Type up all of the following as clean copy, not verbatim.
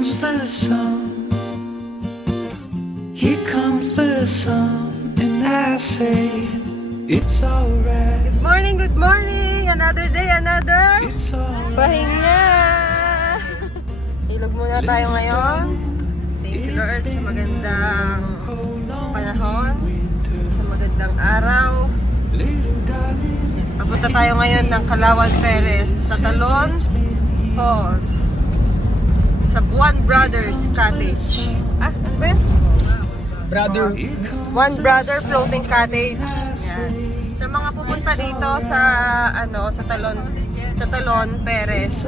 comes the sun. Here comes the sun, and I say it's alright. Good morning, good morning. Another day, another pahinga. Ilog muna tayo ngayon. Thank you Lord sa magandang panahon, sa magandang araw. Papunta tayo ngayon ng Kalawan Perez sa Talon Falls, sa One Brothers Cottage. Ah, ano ba yun? One Brother Floating Cottage. Yan. Sa mga pupunta dito sa Talon Perez,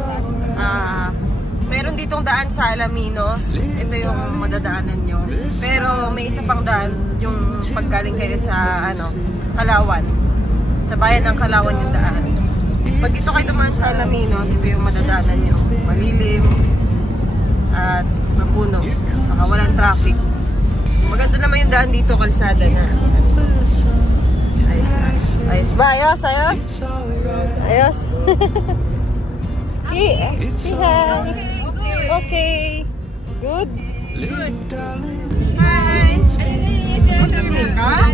meron ditong daan sa Alaminos. Ito yung madadaanan nyo. Pero may isa pang daan, yung paggaling kayo sa Kalawan. Sa bayan ng Kalawan yung daan. Pag dito kayo dumaan sa Alaminos, ito yung madadaanan nyo. Malilim at mapuno. Saka walang traffic. Maganda naman yung daan dito, kalsada na. Ayos, ayos. Ayos ba? Ayos, ayos? Ayos? Okay. Good? Good. Hi. Good evening ka?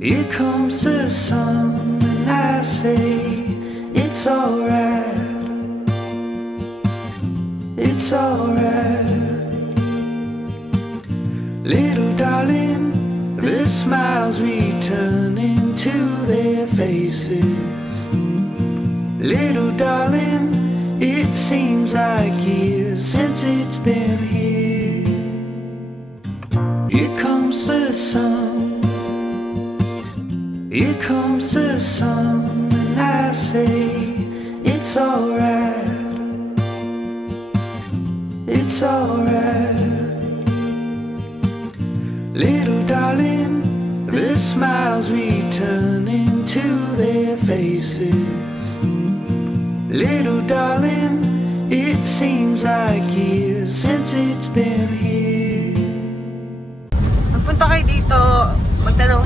Here comes the sun, and I say it's alright. It's alright. Little darling, the smiles return into their faces. Little darling, it seems like years since it's been here. Here comes the sun. Here comes the sun, and I say it's alright. It's alright. Little darling, the smiles return into their faces. Little darling, it seems like years since it's been here. Magpunta kayo dito,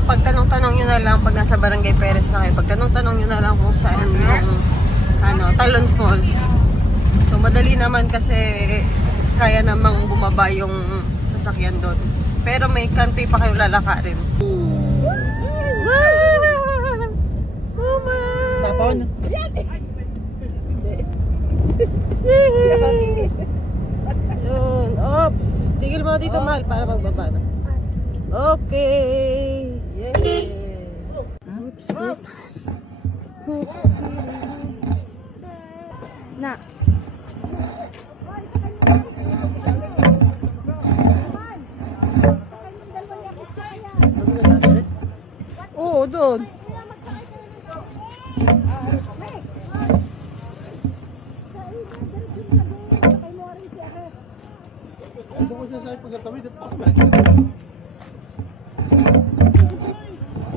pagtanong-tanong nyo na lang pag nasa Barangay Perez na kayo. Pagtanong-tanong nyo na lang kung saan yung Talon Falls. So madali naman kasi kaya namang bumaba yung sasakyan doon. Pero may kanti pa kayong lalakarin. Tapon? Yun. Oops. Tigil mo dito, mahal, para magbaba na. Okay. Yeah. Oops. Oops. Na. Oo, doon.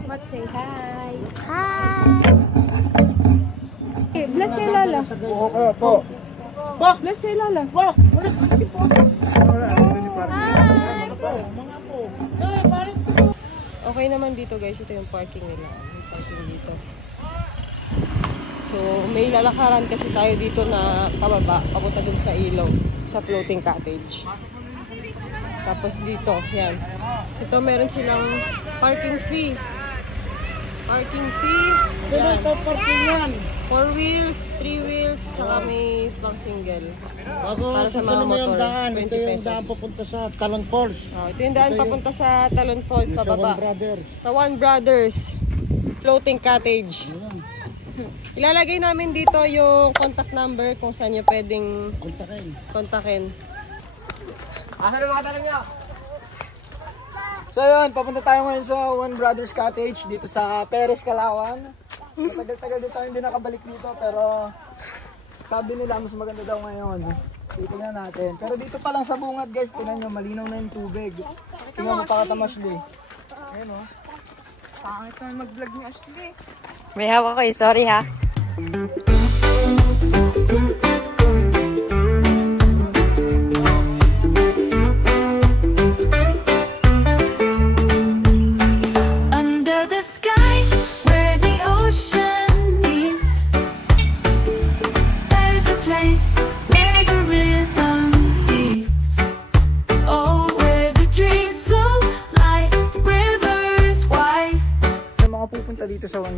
Mat, say hi. Hi. Bless kay Lola. Po. Bless kay Lola. Okay naman dito guys, ito yung parking nila. May parking dito. So may lalakaran kasi tayo dito na pababa, papunta dun sa ilaw, sa floating cottage. Tapos dito, yan. Ito meron silang parking fee. Parking fee. Yan. Parking yan. 4 wheels, 3 wheels, saka may pang single. Para sa mga motor, daan. 20 ito yung pesos. daan papunta sa Talon Falls. Oh, ito yung daan papunta sa Talon Falls, pababa. Sa One Brothers. Sa One Brothers Floating Cottage. Ilalagay namin dito yung contact number kung saan nyo pwedeng kontakin. Asan ang mga tanong nyo? So yun, papunta tayo ngayon sa One Brothers Cottage dito sa Perez, Kalawan. Tagal-tagal din tayo hindi nakabalik dito, pero sabi nila mas maganda daw ngayon. Tingnan natin. Pero dito pa lang sa bungad guys, tingnan nyo, malinaw na yung tubig. Tingnan mo pa Ashley. Ayun o. Pangit naman mag-vlog ni Ashley. May hawak ko eh, sorry ha.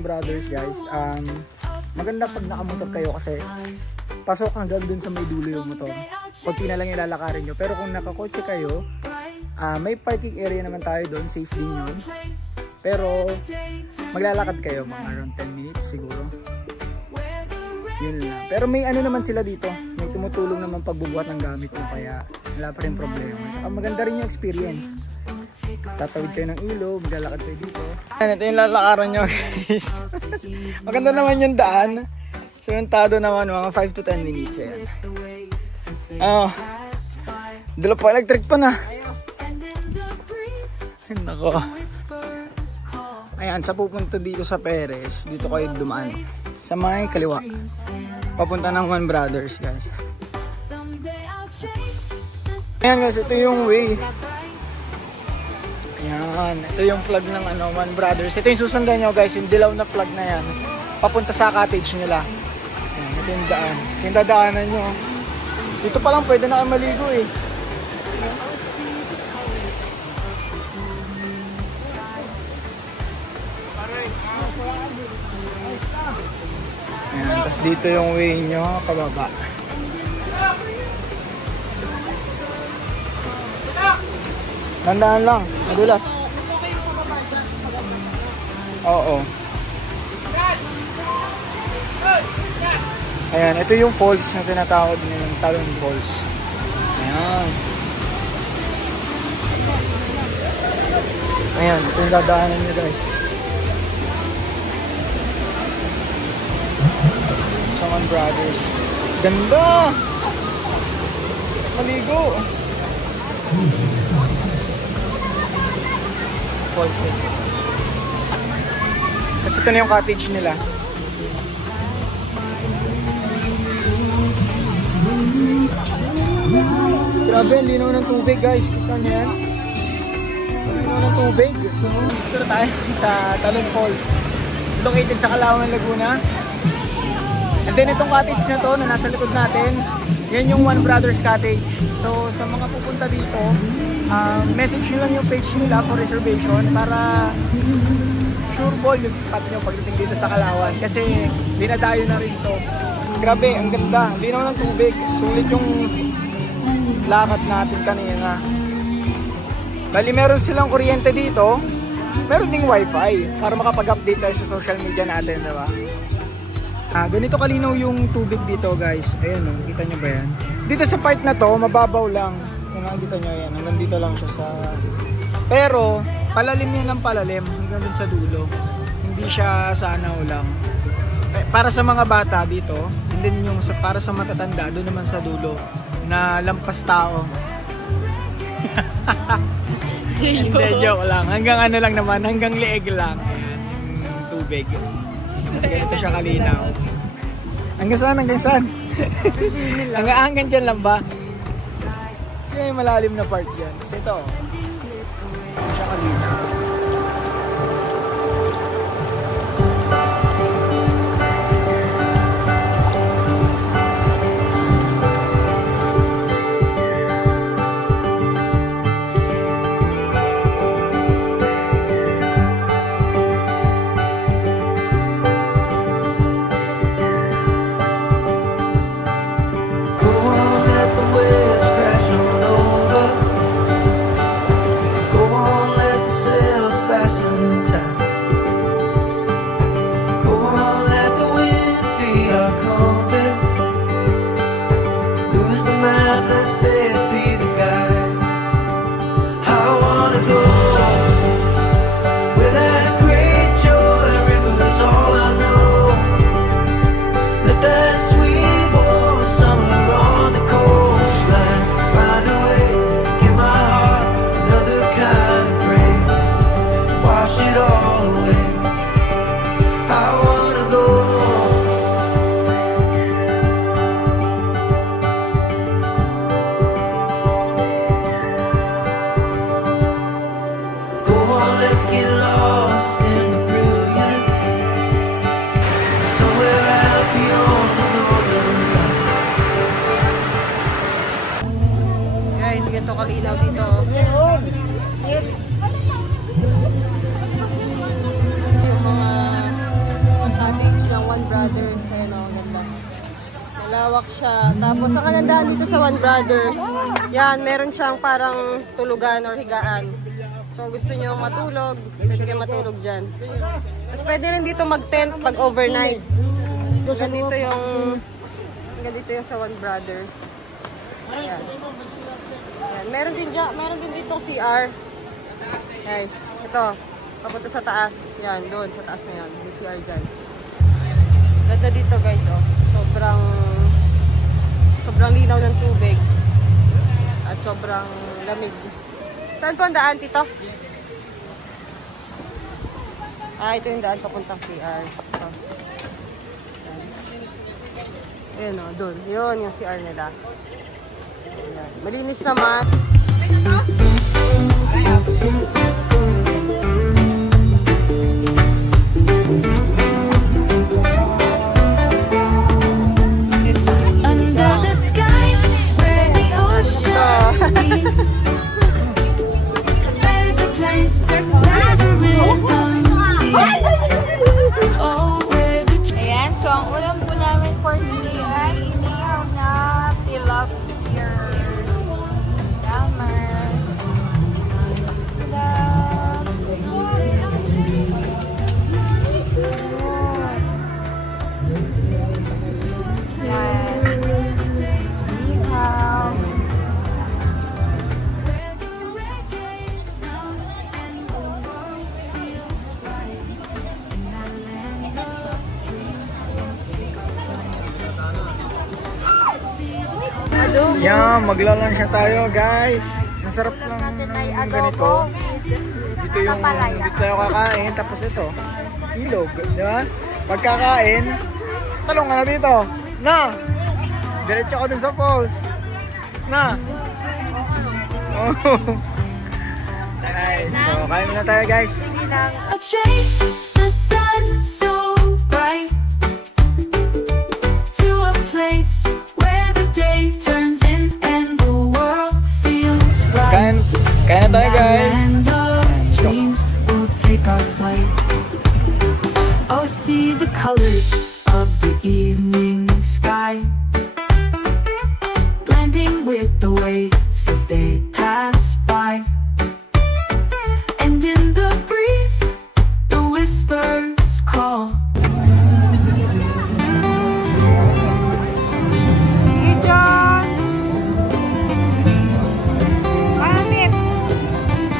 Brothers guys, maganda pag nakamotor kayo kasi pasok hanggang dun sa may dulo yung motor. Kunti na lang ilalakarin nyo. Pero kung nakakotse kayo, may parking area naman tayo doon, safe din yun. Pero maglalakad kayo mga around 10 minutes siguro. Yun lang. Pero may ano naman sila dito, may tumutulong naman pagbubuhat ng gamit mo, kaya wala pa rin problema. Maganda rin yung experience. Tatawid kayo ng ilog, maglalakad kayo dito. Ito yung lalakaran nyo guys. Maganda naman yung daan. Sementado naman mga 5 to 10 minutes. Ayan. Dala pa, electric pa na. Nako. Ayan, sa pupunta dito sa Perez, dito kayo dumaan. Sa may kaliwa. Papunta ng One Brothers guys. Ayan guys, ito yung way. Ayan, ito yung flag ng One Brothers. Ito yung susundan nyo guys, yung dilaw na flag na yan. Papunta sa cottage nila. Ayan, ito yung daan. Yung dadaanan nyo. Dito pa lang pwede na kayo maligo eh. Ayan, tapos dito yung way nyo, pababa. Tandaan lang, madulas. Oo. Ayan, ito yung falls na tinatawag nilang Talon Falls. Ayan. Ayan, ito yung dadaanan nyo guys. Sa One Brothers. Ganda! Maligo! Falls guys. Kasi ito na yung cottage nila. Grabe, ang linaw ng tubig guys. Kita nyo yan? Ang linaw ng tubig. So, dito tayo sa Talon Falls. Located sa Calauan, Laguna. And then itong cottage na to na nasa likod natin, yan yung One Brothers Cottage. So sa mga pupunta dito, message nyo lang yung page nila for reservation para sure ball yung spot nyo pagdating dito sa Calauan. Kasi dinadayo na rin to. Grabe, ang ganda. Linaw ng tubig. Sulit yung lakad natin kanina. Bali meron silang kuryente dito. Meron ding wifi para makapag-update tayo sa social media natin, diba? Ganito kalinaw yung tubig dito guys. Ayan o, kita nyo ba yan? Dito sa part na to, mababaw lang. Kung nakikita nyo yan, hanggang dito lang siya sa... Pero, palalim yan ng palalim hanggang dun sa dulo. Hindi siya sanaw lang. Para sa mga bata dito, and then yung para sa matatanda, doon naman sa dulo, na lampas tao. Hindi, joke lang. Hanggang ano lang naman, hanggang leeg lang. Ayan, yung tubig. Ganito siya kalinaw. Hanggang saan? Hanggang saan? Hanggang dyan lang ba? Yung malalim na part yan. Kasi ito, ganito siya kalinaw. Ganito kalinaw dito. Yung mga One Brothers. Ayan o, ganda. Malawak siya. Tapos ang kagandahan dito sa One Brothers, yan, meron siyang parang tulugan or higaan. So gusto nyo matulog, pwede kayo matulog dyan. Tapos pwede rin dito mag-tent pag overnight. Ganito yung sa One Brothers. Ayan. Ayan. Meron din ditong CR. Guys, ito. Papunta sa taas. Yan, doon sa taas na yan. Yung CR dyan. Ganda dito guys, oh. Sobrang linaw ng tubig. At sobrang lamig. Saan po ang daan, Tito? Ito yung daan papuntang CR. Ito. Ayan o, doon. Yun yung CR nila. Ayan. Malinis naman. Under the sky where the ocean meets, there's a place where the rhythm beats. Oh, where the Ayan, so ang ulam po namin for today ay inihaw na tilapias. Yammers. Yan. Inihaw. Yan, magla-lunch na tayo guys. Masarap lang ng ganito. Dito tayo kakain. Tapos ito, ilog. Di ba? Pagkakain, talong ka na dito. Na! Diretso ka dun sa post. Na! Oh. Alright, so kain muna tayo guys. chase the sun so bright to a place where the day turns in and the world feels right. Kain na tayo guys. And the dreams will take our flight. Oh, see the colors of the evening sky blending with the waves as they pass by. And in the breeze, the whispers call.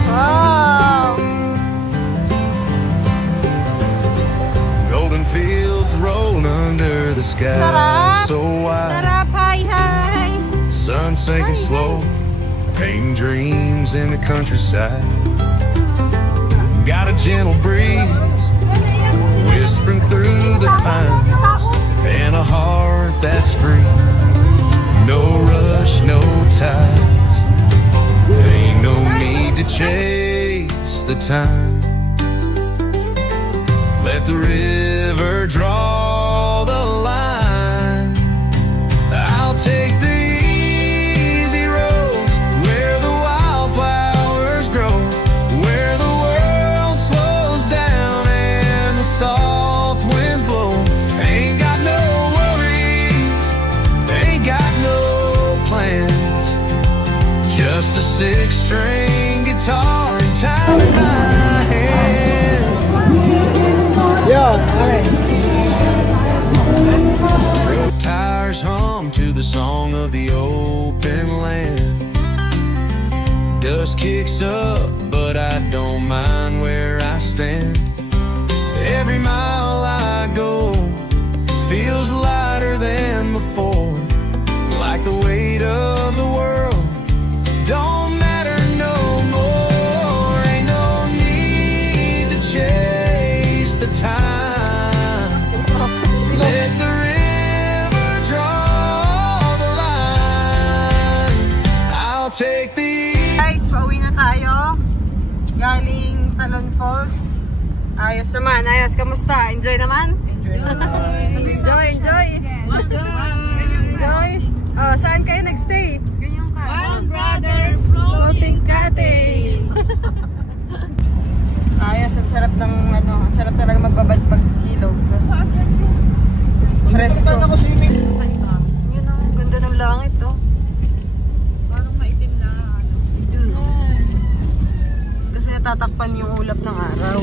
Wow! Golden fields roll under the sky. Sarap! So wide, Sarap! Hi! Hi! sun sinking slow, painting dreams in the countryside. Got a gentle breeze whispering through the pines, and a heart that's free. No rush, no ties. Ain't no need to chase the time. Let the river draw the line. I'll take the easy roads where the wildflowers grow, where the world slows down and the soft winds blow. Ain't got no worries, ain't got no plans, just a six-string guitar and time in my hands. Yo, alright. Tires hum to the song of the open land. Dust kicks up, but I don't mind where I stand. Every mile I go feels lighter than before, like the weight of the world don't matter no more. Ain't no need to chase the time. Let the river draw the line. I'll take the Guys, pauwi na tayo. Galing Talon Falls. Ayos naman. Ayos. Kamusta? Enjoy naman? Enjoy. Enjoy. Enjoy. Oh, saan kayo nagstay? One Brothers Floating Cottage. Ayos. Ang sarap ng ang sarap talaga magbabad pag ilog. presko. Ako swimming. Yun ang ganda ng langit, oh. Parang maitim na ano. Yun, oh. Kasi natatakpan yung ulap ng araw.